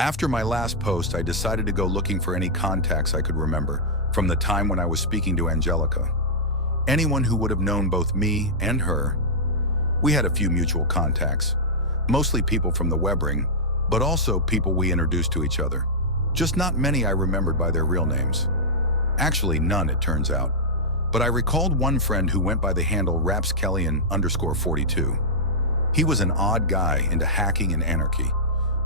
After my last post, I decided to go looking for any contacts I could remember from the time when I was speaking to Angelica. Anyone who would have known both me and her. We had a few mutual contacts, mostly people from the web ring, but also people we introduced to each other. Just not many I remembered by their real names. Actually, none, it turns out. But I recalled one friend who went by the handle rapskelian_42. He was an odd guy into hacking and anarchy,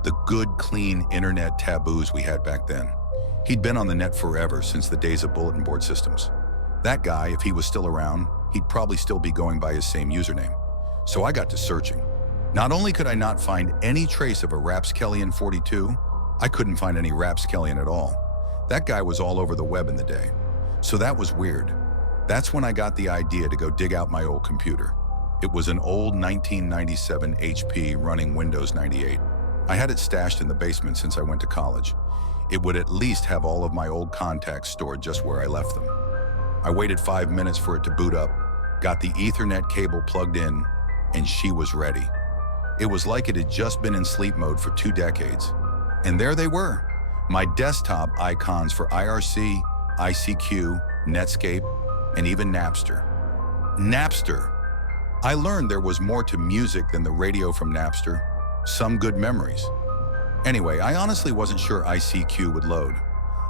the good, clean internet taboos we had back then. He'd been on the net forever, since the days of bulletin board systems. That guy, if he was still around, he'd probably still be going by his same username. So I got to searching. Not only could I not find any trace of a rapskelian42, I couldn't find any rapskelian at all. That guy was all over the web in the day. So that was weird. That's when I got the idea to go dig out my old computer. It was an old 1997 HP running Windows 98. I had it stashed in the basement since I went to college. It would at least have all of my old contacts stored just where I left them. I waited 5 minutes for it to boot up, got the Ethernet cable plugged in, and she was ready. It was like it had just been in sleep mode for 2 decades. And there they were, my desktop icons for IRC, ICQ, Netscape, and even Napster. Napster! I learned there was more to music than the radio from Napster. Some good memories. Anyway, I honestly wasn't sure ICQ would load.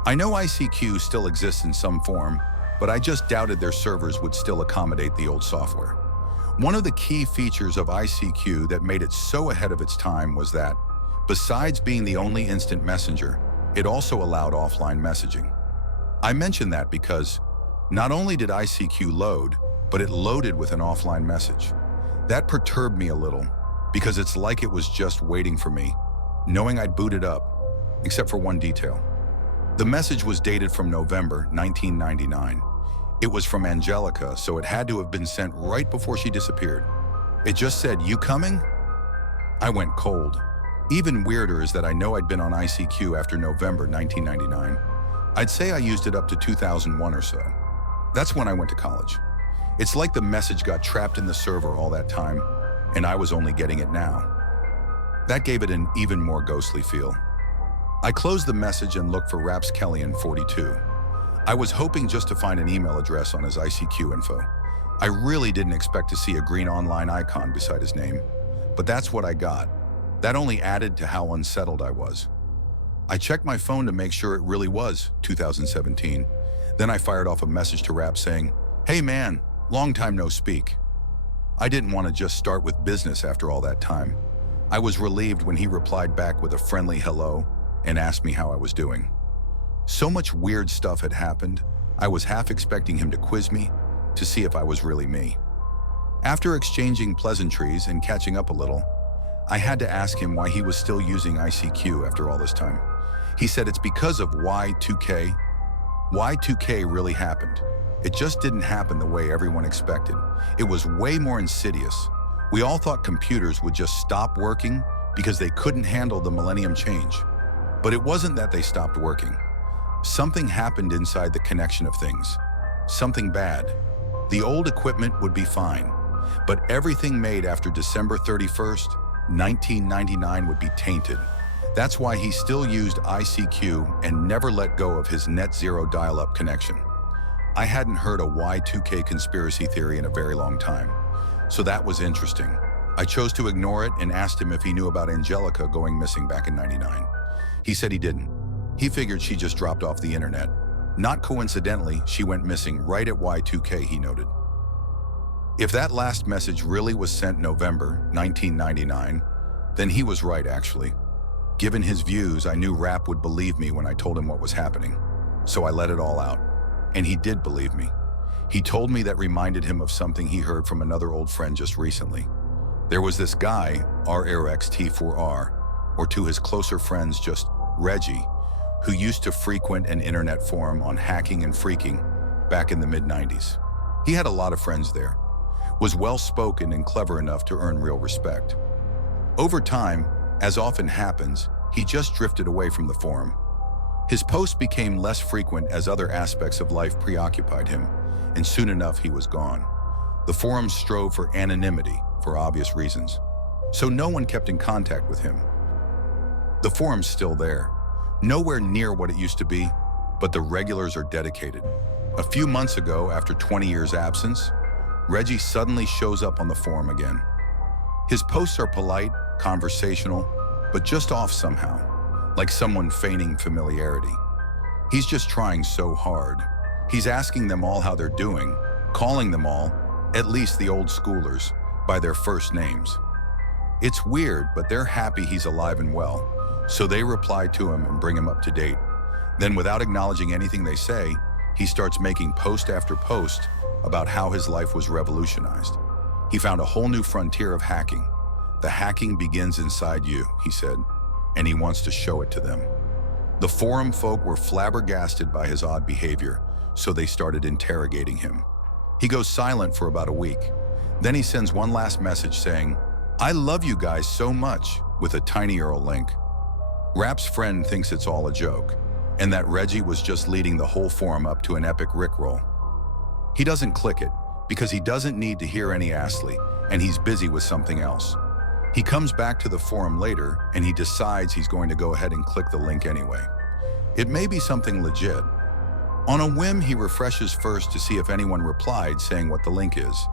I know ICQ still exists in some form, but I just doubted their servers would still accommodate the old software. One of the key features of ICQ that made it so ahead of its time was that, besides being the only instant messenger, it also allowed offline messaging. I mention that because not only did ICQ load, but it loaded with an offline message. That perturbed me a little, because it's like it was just waiting for me, knowing I'd boot it up, except for one detail. The message was dated from November 1999. It was from Angelica, so it had to have been sent right before she disappeared. It just said, "You coming?" I went cold. Even weirder is that I know I'd been on ICQ after November 1999. I'd say I used it up to 2001 or so. That's when I went to college. It's like the message got trapped in the server all that time, and I was only getting it now. That gave it an even more ghostly feel. I closed the message and looked for rapskelian42. I was hoping just to find an email address on his ICQ info. I really didn't expect to see a green online icon beside his name, but that's what I got. That only added to how unsettled I was. I checked my phone to make sure it really was 2017. Then I fired off a message to Rap saying, "Hey man, long time no speak." I didn't want to just start with business after all that time. I was relieved when he replied back with a friendly hello and asked me how I was doing. So much weird stuff had happened, I was half expecting him to quiz me to see if I was really me. After exchanging pleasantries and catching up a little, I had to ask him why he was still using ICQ after all this time. He said it's because of Y2K. Y2K really happened. It just didn't happen the way everyone expected. It was way more insidious. We all thought computers would just stop working because they couldn't handle the millennium change. But it wasn't that they stopped working. Something happened inside the connection of things. Something bad. The old equipment would be fine, but everything made after December 31st, 1999 would be tainted. That's why he still used ICQ and never let go of his net zero dial-up connection. I hadn't heard a Y2K conspiracy theory in a very long time, so that was interesting. I chose to ignore it and asked him if he knew about Angelica going missing back in '99. He said he didn't. He figured she just dropped off the internet. Not coincidentally, she went missing right at Y2K, he noted. If that last message really was sent November 1999, then he was right actually. Given his views, I knew Rap would believe me when I told him what was happening. So I let it all out. And he did believe me. He told me that reminded him of something he heard from another old friend just recently. There was this guy, RRXT4R, or to his closer friends just Reggie, who used to frequent an internet forum on hacking and freaking back in the mid-90s. He had a lot of friends there, was well-spoken and clever enough to earn real respect. Over time, as often happens, he just drifted away from the forum. His posts became less frequent as other aspects of life preoccupied him, and soon enough he was gone. The forums strove for anonymity for obvious reasons, so no one kept in contact with him. The forum's still there, nowhere near what it used to be, but the regulars are dedicated. A few months ago, after 20 years' absence, Reggie suddenly shows up on the forum again. His posts are polite, conversational, but just off somehow, like someone feigning familiarity. He's just trying so hard. He's asking them all how they're doing, calling them all, at least the old schoolers, by their first names. It's weird, but they're happy he's alive and well, so they reply to him and bring him up to date. Then, without acknowledging anything they say, he starts making post after post about how his life was revolutionized. He found a whole new frontier of hacking. The hacking begins inside you, he said, and he wants to show it to them. The forum folk were flabbergasted by his odd behavior, so they started interrogating him. He goes silent for about a week. Then he sends one last message saying, "I love you guys so much," with a tiny URL link. Rap's friend thinks it's all a joke, and that Reggie was just leading the whole forum up to an epic rickroll. He doesn't click it, because he doesn't need to hear any Astley, and he's busy with something else. He comes back to the forum later, and he decides he's going to go ahead and click the link anyway. It may be something legit. On a whim, he refreshes first to see if anyone replied saying what the link is.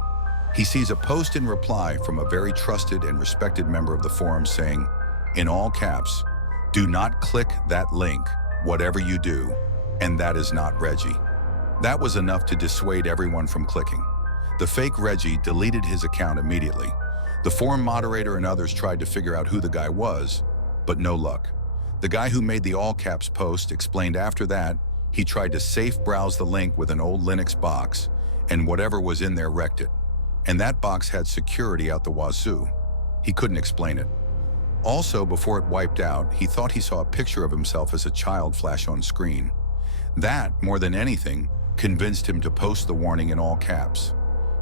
He sees a post in reply from a very trusted and respected member of the forum saying, in all caps, "Do not click that link, whatever you do," and that is not Reggie. That was enough to dissuade everyone from clicking. The fake Reggie deleted his account immediately. The forum moderator and others tried to figure out who the guy was, but no luck. The guy who made the all-caps post explained after that he tried to safe browse the link with an old Linux box, and whatever was in there wrecked it. And that box had security out the wazoo. He couldn't explain it. Also, before it wiped out, he thought he saw a picture of himself as a child flash on screen. That, more than anything, convinced him to post the warning in all caps.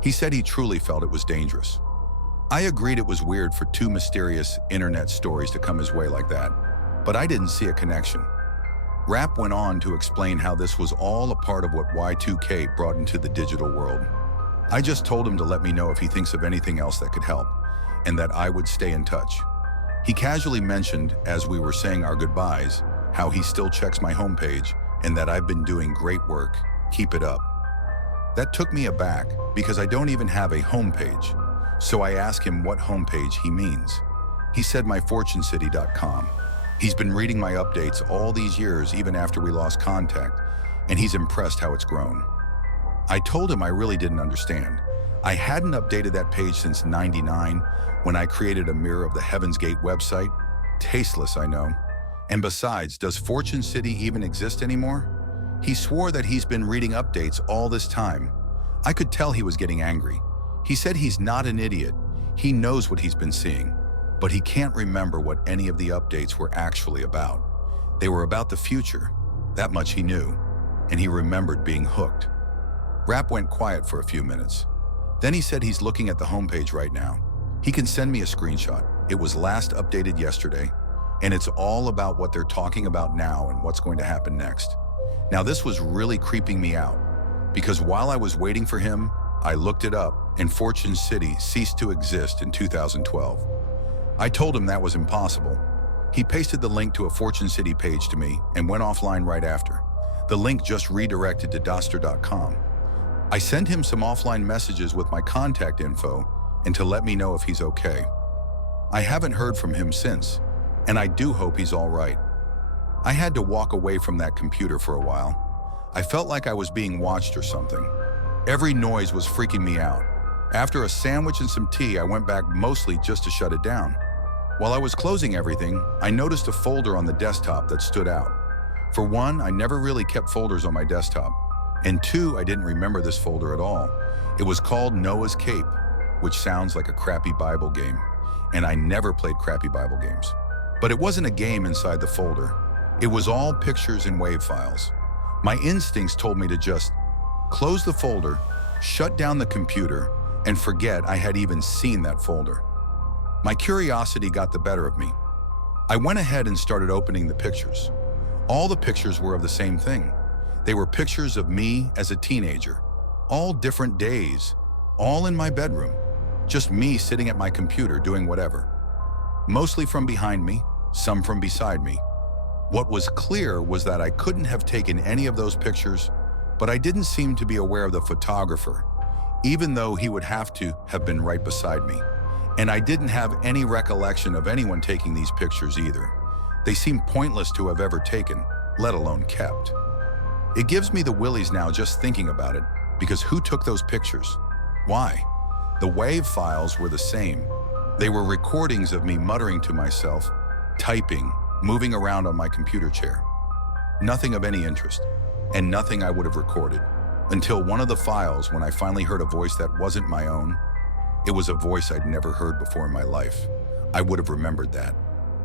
He said he truly felt it was dangerous. I agreed it was weird for two mysterious internet stories to come his way like that, but I didn't see a connection. Rap went on to explain how this was all a part of what Y2K brought into the digital world. I just told him to let me know if he thinks of anything else that could help, and that I would stay in touch. He casually mentioned, as we were saying our goodbyes, how he still checks my homepage and that I've been doing great work. Keep it up. That took me aback because I don't even have a homepage. So I asked him what homepage he means. He said myfortunecity.com. He's been reading my updates all these years, even after we lost contact, and he's impressed how it's grown. I told him I really didn't understand. I hadn't updated that page since '99 when I created a Mirror of the Heaven's Gate website. Tasteless, I know. And besides, does Fortune City even exist anymore? He swore that he's been reading updates all this time. I could tell he was getting angry. He said he's not an idiot. He knows what he's been seeing, but he can't remember what any of the updates were actually about. They were about the future. That much he knew, and he remembered being hooked. Rap went quiet for a few minutes. Then he said he's looking at the homepage right now. He can send me a screenshot. It was last updated yesterday, and it's all about what they're talking about now and what's going to happen next. Now this was really creeping me out, because while I was waiting for him, I looked it up, and Fortune City ceased to exist in 2012. I told him that was impossible. He pasted the link to a Fortune City page to me and went offline right after. The link just redirected to Doster.com. I sent him some offline messages with my contact info and to let me know if he's okay. I haven't heard from him since, and I do hope he's all right. I had to walk away from that computer for a while. I felt like I was being watched or something. Every noise was freaking me out. After a sandwich and some tea, I went back mostly just to shut it down. While I was closing everything, I noticed a folder on the desktop that stood out. For one, I never really kept folders on my desktop. And two, I didn't remember this folder at all. It was called Noah's Cape, which sounds like a crappy Bible game. And I never played crappy Bible games. But it wasn't a game inside the folder. It was all pictures and WAV files. My instincts told me to just close the folder, shut down the computer, and forget I had even seen that folder. My curiosity got the better of me. I went ahead and started opening the pictures. All the pictures were of the same thing. They were pictures of me as a teenager, all different days, all in my bedroom, just me sitting at my computer doing whatever. Mostly from behind me, some from beside me. What was clear was that I couldn't have taken any of those pictures, but I didn't seem to be aware of the photographer, even though he would have to have been right beside me. And I didn't have any recollection of anyone taking these pictures either. They seem pointless to have ever taken, let alone kept. It gives me the willies now just thinking about it, because who took those pictures? Why? The WAV files were the same. They were recordings of me muttering to myself, typing, moving around on my computer chair. Nothing of any interest, and nothing I would have recorded, until one of the files when I finally heard a voice that wasn't my own. It was a voice I'd never heard before in my life. I would have remembered that.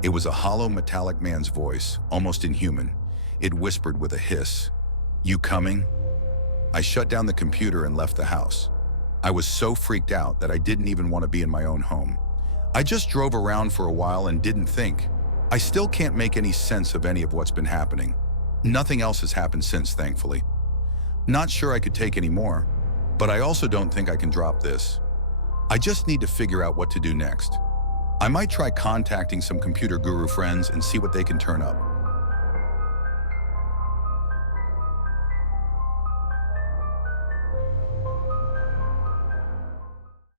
It was a hollow metallic man's voice, almost inhuman. It whispered with a hiss, "You coming?" I shut down the computer and left the house. I was so freaked out that I didn't even want to be in my own home. I just drove around for a while and didn't think. I still can't make any sense of any of what's been happening. Nothing else has happened since, thankfully. Not sure I could take any more, but I also don't think I can drop this. I just need to figure out what to do next. I might try contacting some computer guru friends and see what they can turn up.